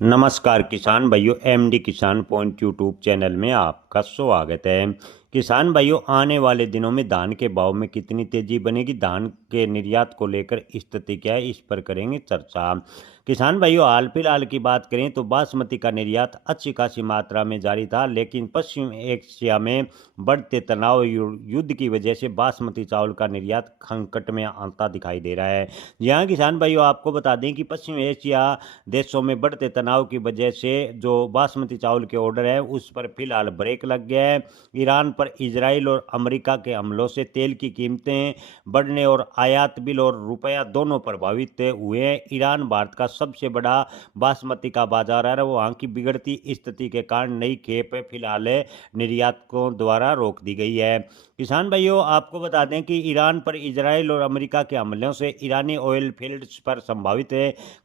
नमस्कार किसान भाइयों, एमडी किसान पॉइंट यूट्यूब चैनल में आपका स्वागत है। किसान भाइयों, आने वाले दिनों में धान के भाव में कितनी तेजी बनेगी, धान के निर्यात को लेकर स्थिति क्या है, इस पर करेंगे चर्चा। किसान भाइयों, हाल फिलहाल की बात करें तो बासमती का निर्यात अच्छी खासी मात्रा में जारी था, लेकिन पश्चिम एशिया में बढ़ते तनाव युद्ध की वजह से बासमती चावल का निर्यात संकट में आता दिखाई दे रहा है। यहाँ किसान भाइयों, आपको बता दें कि पश्चिम एशिया देशों में बढ़ते तनाव की वजह से जो बासमती चावल के ऑर्डर है उस पर फिलहाल ब्रेक लग गया है। ईरान पर इजराइल और अमेरिका के हमलों से तेल की कीमतें बढ़ने और आयात बिल और रुपया दोनों प्रभावित हुए हैं। ईरान भारत का सबसे बड़ा बासमती का बाजार है, वहाँ की बिगड़ती स्थिति के कारण नई खेप फिलहाल निर्यातकों द्वारा रोक दी गई है। किसान भाइयों, आपको बता दें कि ईरान पर इजराइल और अमेरिका के हमलों से ईरानी ऑयल फील्ड्स पर संभावित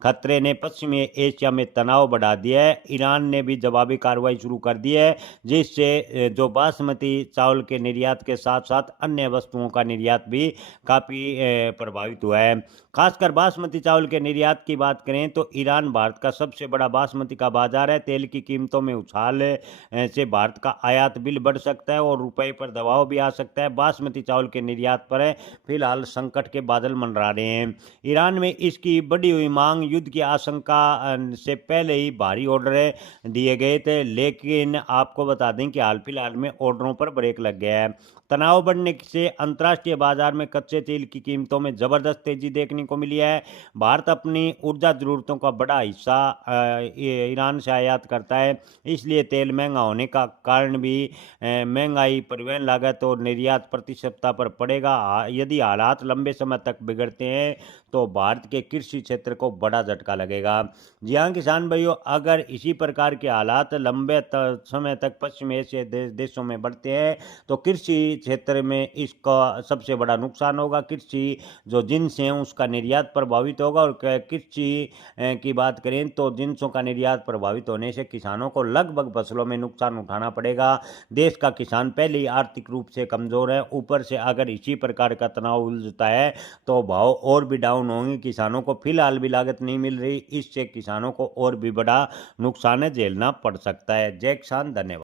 खतरे ने पश्चिमी एशिया में तनाव बढ़ा दिया है। ईरान ने भी जवाबी कार्रवाई शुरू कर दी है, जिससे जो बासमती चावल के निर्यात के साथ साथ अन्य वस्तुओं का निर्यात भी काफ़ी प्रभावित हुआ है। खासकर बासमती चावल के निर्यात की बात करें तो ईरान भारत का सबसे बड़ा बासमती का बाजार है। तेल की कीमतों में उछाल से भारत का आयात बिल बढ़ सकता है और रुपए पर दबाव भी आ सकता है। बासमती चावल के निर्यात पर फिलहाल संकट के बादल मंडरा रहे हैं। ईरान में इसकी बढ़ी हुई मांग, युद्ध की आशंका से पहले ही भारी ऑर्डर दिए गए थे, लेकिन आपको बता दें कि हाल फिलहाल में ऑर्डरों पर ब्रेक लग गया है। तनाव बढ़ने से अंतर्राष्ट्रीय बाजार में कच्चे तेल की कीमतों में जबरदस्त तेजी देखने को मिली है। भारत अपनी ऊर्जा जरूरतों का बड़ा हिस्सा ईरान से आयात करता है, इसलिए तेल महंगा होने का कारण भी महंगाई, परिवहन लागत और निर्यात प्रतिस्पर्धा पर पड़ेगा। यदि हालात लंबे समय तक बिगड़ते हैं तो भारत के कृषि क्षेत्र को बड़ा झटका लगेगा। जी हाँ किसान भाइयों, अगर इसी प्रकार के हालात लंबे समय तक पश्चिम एशिया देशों में बढ़ते हैं तो कृषि क्षेत्र में इसका सबसे बड़ा नुकसान होगा। कृषि जो जिन्स हैं उसका निर्यात प्रभावित होगा, और कृषि की बात करें तो जिन्सों का निर्यात प्रभावित होने से किसानों को लगभग फसलों में नुकसान उठाना पड़ेगा। देश का किसान पहले ही आर्थिक रूप से कमजोर है, ऊपर से अगर इसी प्रकार का तनाव उलझता है तो भाव और भी डाउन होंगे। किसानों को फिलहाल भी लागत नहीं मिल रही, इससे किसानों को और भी बड़ा नुकसान झेलना पड़ सकता है। जय किसान, धन्यवाद।